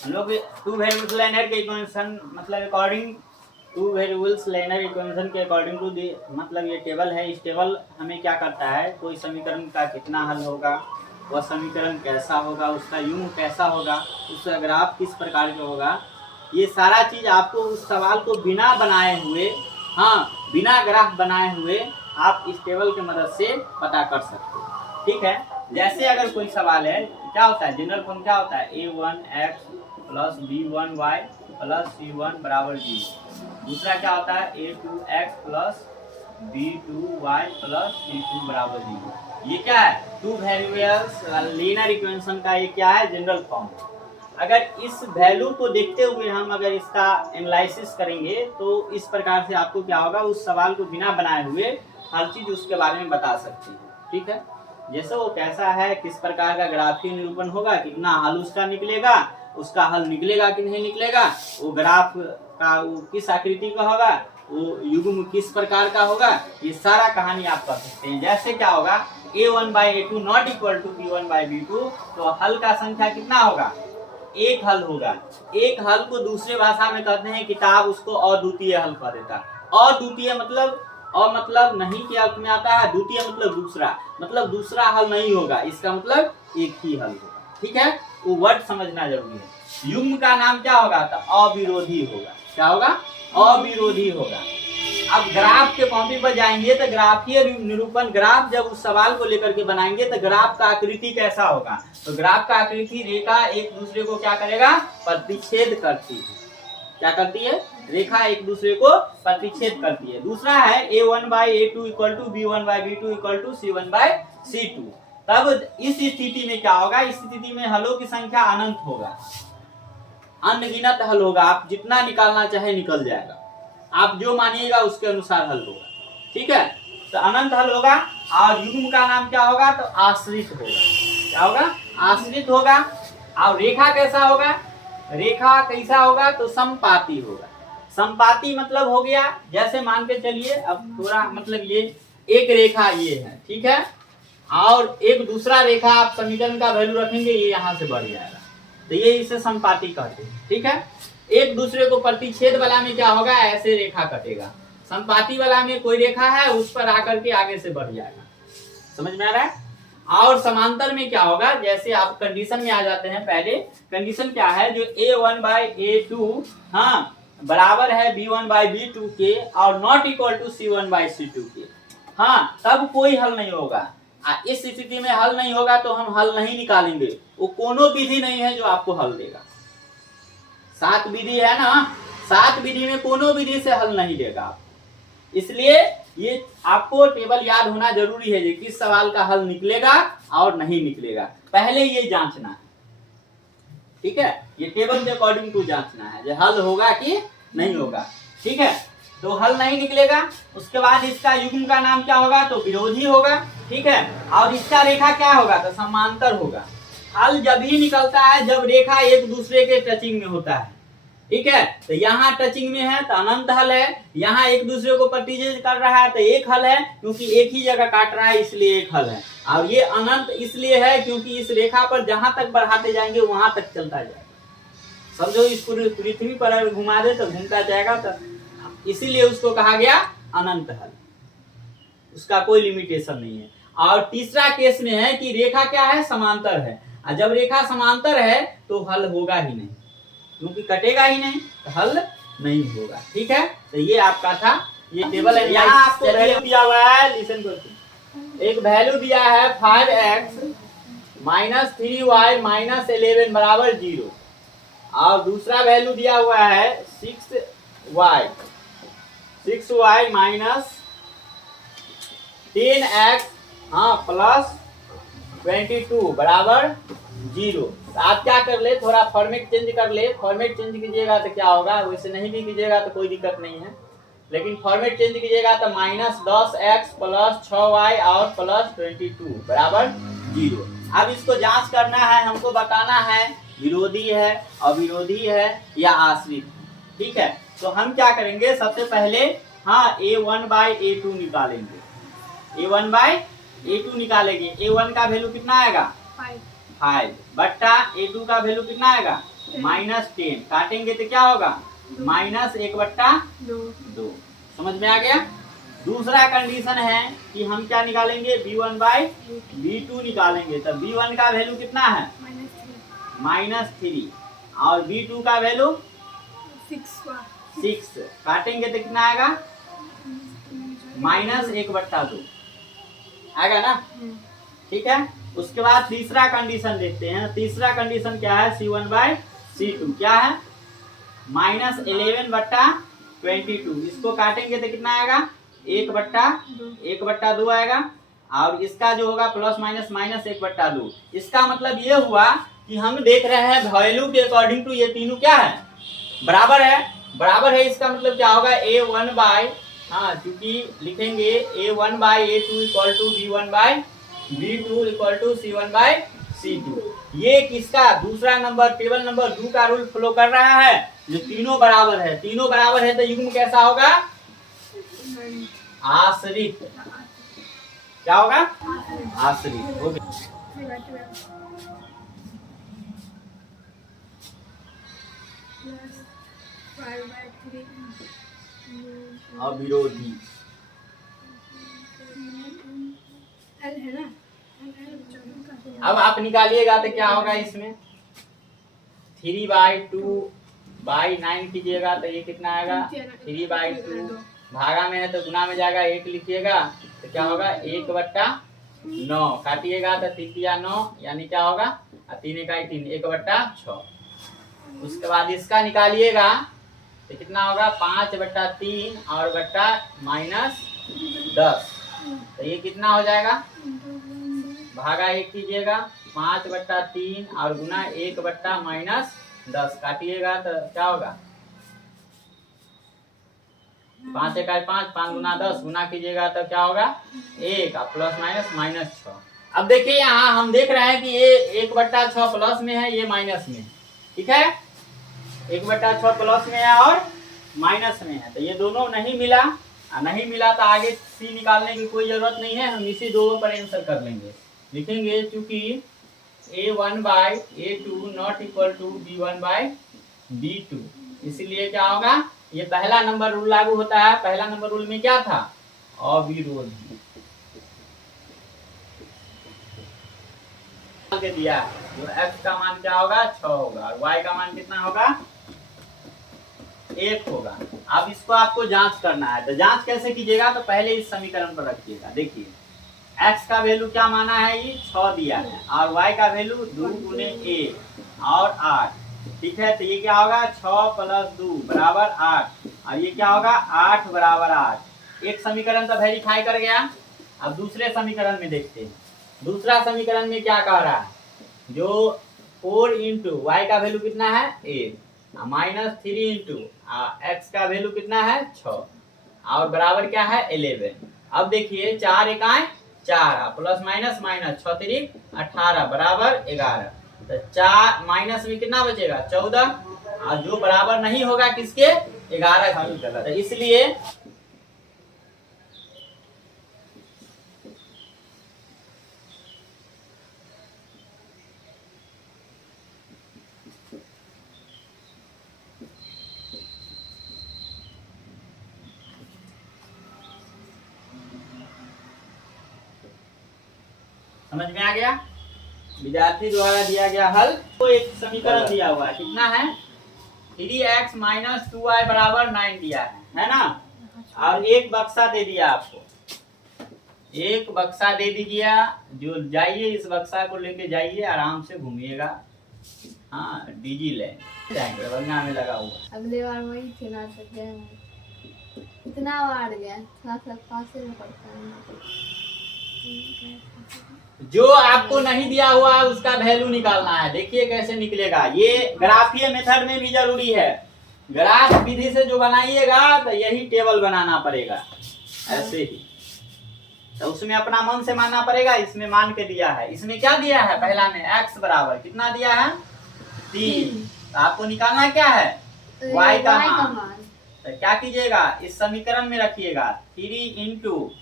हम लोग two variables liner के इक्वेशन मतलब according two variables liner equation के अकॉर्डिंग टू मतलब ये टेबल है। इस टेबल हमें क्या करता है, कोई समीकरण का कितना हल होगा, वह समीकरण कैसा होगा, उसका यूं कैसा होगा, उसका ग्राफ किस प्रकार का होगा, ये सारा चीज आपको उस सवाल को बिना बनाए हुए, हाँ बिना ग्राफ बनाए हुए आप इस टेबल की मदद से पता कर सकते हो। ठीक है, जैसे अगर कोई सवाल है, क्या होता है जनरल फॉर्म क्या होता है, a1x plus b1y plus c1 बराबर 0। दूसरा क्या होता है a2x plus b2y plus c2 बराबर 0। ये क्या है, टू वेरिएबल्स लीनियर इक्वेशन का ये क्या है, जनरल फॉर्म। अगर इस वैल्यू को देखते हुए हम अगर इसका एनालिसिस करेंगे तो इस प्रकार से आपको क्या होगा, उस सवाल को बिना बनाए हुए हर चीज उसके बारे में बता सकते हैं। ठीक है, जैसे वो कैसा है, किस प्रकार का ग्राफीय निरूपण होगा, कितना हल उसका निकलेगा, उसका हल निकलेगा कि नहीं निकलेगा, वो ग्राफ का वो किस आकृति का होगा, वो युग्म किस प्रकार का होगा, ये सारा कहानी आप कर सकते हैं। जैसे क्या होगा, a1/a2 not equal to b1/b2, तो हल का संख्या कितना होगा, एक हल होगा। एक हल को दूसरे भाषा में कहते हैं किताब उसको अद्वितीय हल कह देता है। अद्वितीय मतलब मतलब नहीं के अर्थ में आता है, द्वितीय मतलब दूसरा, मतलब दूसरा हल नहीं होगा, इसका मतलब एक ही हल होगा। ठीक है, वो वर्ड समझना जरूरी है। युग्म का नाम क्या होगा, तो अविरोधी होगा। क्या होगा, अविरोधी होगा। अब ग्राफ के कॉपी पर जाएंगे तो ग्राफीय निरूपण, ग्राफ जब उस सवाल को लेकर के बनाएंगे तो ग्राफ का आकृति कैसा होगा, तो ग्राफ का आकृति रेखा एक दूसरे को क्या करेगा, प्रतिच्छेद करती है। क्या करती है, रेखा एक दूसरे को प्रतिच्छेद करती है। दूसरा है a1/a2 equal to b1/b2 equal to c1/c2। तब इस स्थिति में क्या होगा, इस स्थिति में हलों की संख्या अनंत होगा, अनगिनत हल होगा। आप जितना निकालना चाहे निकल जाएगा, आप जो मानिएगा उसके अनुसार हल होगा। ठीक है, तो अनंत हल होगा। और युग्म का नाम क्या होगा, तो आश्रित होगा। क्या होगा, आश्रित होगा। और रेखा कैसा होगा, रेखा कैसा होगा, तो समपाती होगा। समपाती मतलब हो गया, जैसे मान के चलिए, अब थोड़ा मतलब ये एक रेखा ये है, ठीक है, और एक दूसरा रेखा आप समीकरण का वैल्यू रखेंगे, ये यहाँ से बढ़ जाएगा, तो ये इसे समपाती कहते हैं। ठीक है, एक दूसरे को प्रतिच्छेद वाला में क्या होगा, ऐसे रेखा कटेगा। समपाती वाला में कोई रेखा है उस पर आकर के आगे से बढ़ जाएगा। समझ में आ रहा है। और समांतर में क्या होगा, जैसे आप कंडीशन में आ जाते हैं। पहले कंडीशन क्या है, जो a1/a2 हाँ बराबर है b1/b2 के और नॉट इक्वल टू c1/c2 के, हाँ तब कोई हल नहीं होगा। इस स्थिति में हल नहीं होगा तो हम हल नहीं निकालेंगे, वो कोनो विधि नहीं है जो आपको हल देगा। 7 विधि है ना, 7 विधि में कोनो विधि से हल नहीं देगा आप। इसलिए ये आपको टेबल याद होना जरूरी है, किस सवाल का हल निकलेगा और नहीं निकलेगा, पहले ये जांचना है। ठीक है, ये टेबल के अकॉर्डिंग टू जांचना है जो हल होगा कि नहीं होगा। ठीक है, तो हल नहीं निकलेगा, उसके बाद इसका युग्म का नाम क्या होगा, तो विरोधी होगा। ठीक है, और इसका रेखा क्या होगा, तो समांतर होगा। हल जब ही निकलता है जब रेखा एक दूसरे के टचिंग में होता है। ठीक है, तो यहाँ टचिंग में है तो अनंत हल है, यहाँ एक दूसरे को प्रतिच्छेद कर रहा है तो एक हल है, क्योंकि एक ही जगह काट रहा है इसलिए एक हल है। और ये अनंत इसलिए है क्योंकि इस रेखा पर जहां तक बढ़ाते जाएंगे वहां तक चलता जाएगा। समझो इस पृथ्वी पर अगर घुमा दे तो घूमता जाएगा, तो इसीलिए उसको कहा गया अनंत हल, उसका कोई लिमिटेशन नहीं है। और तीसरा केस में है कि रेखा क्या है, समांतर है, और जब रेखा समांतर है तो हल होगा ही नहीं, क्योंकि कटेगा ही नहीं तो हल नहीं होगा। ठीक है, तो ये आपका था, ये टेबल है। यहाँ आपको वैल्यू दिया हुआ है, लिसन करते, एक वैल्यू दिया है 5x माइनस 3y माइनस 11 बराबर 0, और दूसरा वैल्यू दिया हुआ है 6y माइनस 10x हाँ प्लस 22 बराबर 0। तो आप क्या कर ले, थोड़ा फॉर्मेट चेंज कर ले। फॉर्मेट चेंज कीजिएगा तो क्या होगा, वैसे नहीं भी कीजिएगा तो कोई दिक्कत नहीं है, लेकिन फॉर्मेट चेंज कीजिएगा तो माइनस 10x प्लस 6y और प्लस 22 बराबर 0। अब इसको जांच करना है, हमको बताना है विरोधी है, अविरोधी है या आश्रित। ठीक है, तो हम क्या करेंगे, सबसे पहले हाँ a1/a2 निकालेंगे, a1/a2 निकालेंगे। a1 का वैल्यू कितना आएगा 5 बट्टा a2 का वैल्यू कितना आएगा -10 काटेंगे तो क्या होगा -1/2। समझ में आ गया। दूसरा कंडीशन है कि हम क्या निकालेंगे V1/V2 निकालेंगे। तो V1 का वैल्यू कितना है -3 और V2 का वैल्यू 6 काटेंगे तो कितना आएगा -1/2 आएगा ना। ठीक है। उसके बाद तीसरा कंडीशन देखते हैं। तीसरा कंडीशन क्या है C1/C2 क्या है -11/22। इसको काटेंगे तो कितना आएगा 1/2 आएगा। और इसका जो होगा प्लस माइनस -1/2। इसका मतलब ये हुआ कि हम देख रहे हैं वैल्यू के अकॉर्डिंग टू ये तीनों क्या है बराबर है। इसका मतलब क्या होगा चूंकि लिखेंगे A1/A2 equal to B1/B2 equal to C1/C2। ये किसका दूसरा नंबर टेबल नंबर 2 का रूल फॉलो कर रहा है। जो तीनों बराबर है तो युग्म कैसा होगा आश्रित। क्या होगा आश्रित। ओके अविरोधी अब आप निकालिएगा तो क्या होगा इसमें 3/2/9 कीजिएगा तो ये कितना आएगा 3/2 भागा में है तो गुना में जाएगा 1 लिखिएगा तो क्या होगा 1/9 काटिएगा तो 3×9 यानी क्या होगा 3×1 1/6। उसके बाद इसका निकालिएगा तो कितना होगा 5/3 और बट्टा -10 तो ये कितना हो जाएगा भागा 1 कीजिएगा 5/3 और गुना 1/-10 काटिएगा तो क्या होगा 5 × 5 5 × 10 गुना कीजिएगा तो क्या होगा 1 और प्लस माइनस -6। अब देखिए यहाँ हम देख रहे हैं कि ये 1/6 प्लस में है ये माइनस में। ठीक है 1/6 प्लस में है और माइनस में है तो ये दोनों नहीं मिला तो आगे सी निकालने की कोई जरूरत नहीं है। हम इसी दोनों पर आंसर कर लेंगे। लिखेंगे चूंकि A1/A2 not equal to B1/B2 इसलिए क्या होगा ये पहला नंबर रूल लागू होता है। पहला नंबर रूल में क्या था अविरोधी दिया जो x का मान क्या होगा 6 होगा और y का मान कितना होगा 1 होगा। अब इसको आपको जांच करना है तो जांच कैसे कीजिएगा तो पहले इस समीकरण पर रखिएगा। देखिए x का वैल्यू क्या माना है ये 6 दिया है और y का वैल्यू 2 × 1 और 8। ठीक है तो ये क्या होगा 6 + 2 = 8 और ये क्या होगा 8 = 8। एक समीकरण तो वेरीफाई कर गया। अब दूसरे समीकरण में देखते हैं। दूसरा समीकरण में क्या कह रहा है जो 4 × y का वैल्यू कितना है 8 -3 × x का वैल्यू कितना है 6 और बराबर क्या है 11। अब देखिए 4 × 1 = 4 प्लस माइनस 6 × 3 = 18 बराबर 11। तो 4 माइनस में कितना बचेगा 14 और जो बराबर नहीं होगा किसके 11 की। तो इसलिए समझ में आ गया। विद्यार्थी द्वारा दिया गया हल तो एक समीकरण दिया हुआ है कितना है 3x - 2y = 9 दिया है ना। और एक बक्सा दे दिया आपको एक बक्सा दे दीजिए जो जाइए इस बक्सा को लेके जाइए आराम से घूमिएगा। हाँ डिजीलैंड दरभंगा में लगा हुआ। अगले बार वही खेला सकते हैं इतना बार गया थोड़ा सा पास में पड़ता है। जो आपको नहीं दिया हुआ है उसका वैल्यू निकालना है। देखिए कैसे निकलेगा ये ग्राफीय मेथड में भी जरूरी है। ग्राफ विधि से जो बनाइएगा तो यही टेबल बनाना पड़ेगा ऐसे ही। तो उसमें अपना मन से मानना पड़ेगा। इसमें मान के दिया है। इसमें क्या दिया है पहला में x बराबर कितना दिया है 3। तो आपको निकालना क्या है y का मान। तो क्या कीजिएगा इस समीकरण में रखिएगा 3 ×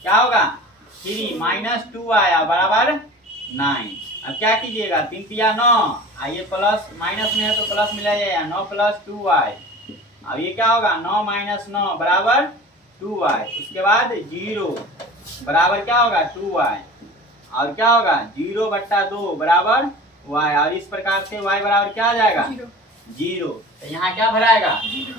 क्या होगा 3 - 2y = 9। अब क्या कीजिएगा, 3 तिया 9, आइए प्लस माइनस में है तो प्लस मिला जाएगा, 9 + 2y। अब ये क्या होगा, 9 - 9 बराबर 2y। उसके बाद 0 बराबर क्या होगा 2y, और क्या होगा 0/2 बराबर y। और इस प्रकार से y बराबर क्या आ जाएगा 0। तो यहाँ क्या भराएगा 0।